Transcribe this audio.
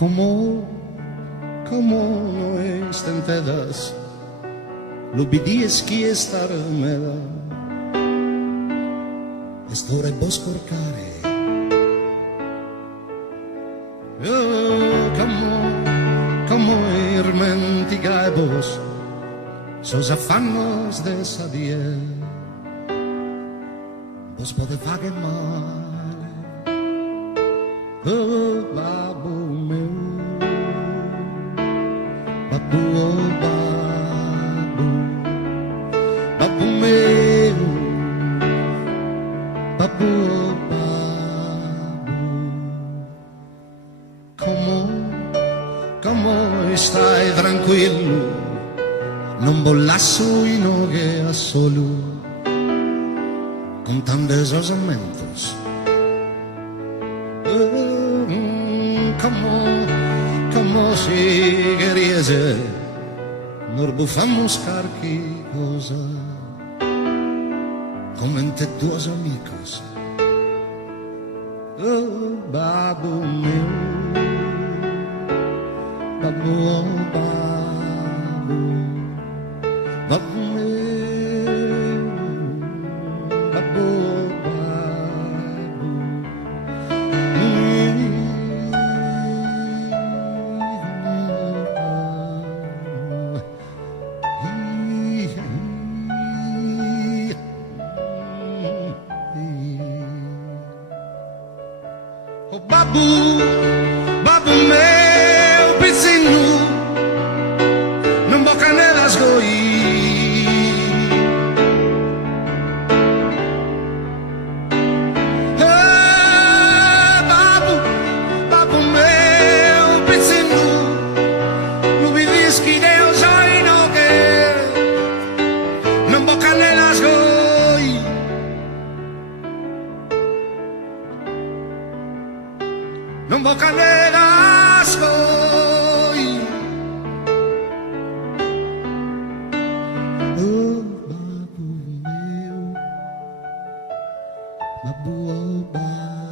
Como noi stentedas Lubidijski je star meda Estore boscorcare Como irmentigaibos Sos afanos de sabie Vos pode fare male Babu meu Babu, oh babu Babu meu Babu, oh babu Como stai tranquillo Non bollasso in oghe a solo Con tantos osamentos Como si queriese Nos bufamos carqui cosa Como entre dos amigos Babu meu Babu, oh babu Babu meu Babu, oh babu Oh babu, babu meu pizzinu Non boca nelas goi Babu, babu meu pizzinu Non vi dischi deo zoino che Non boca nelas goi Non boca nelas goi Oh babu meu Babu, oh babu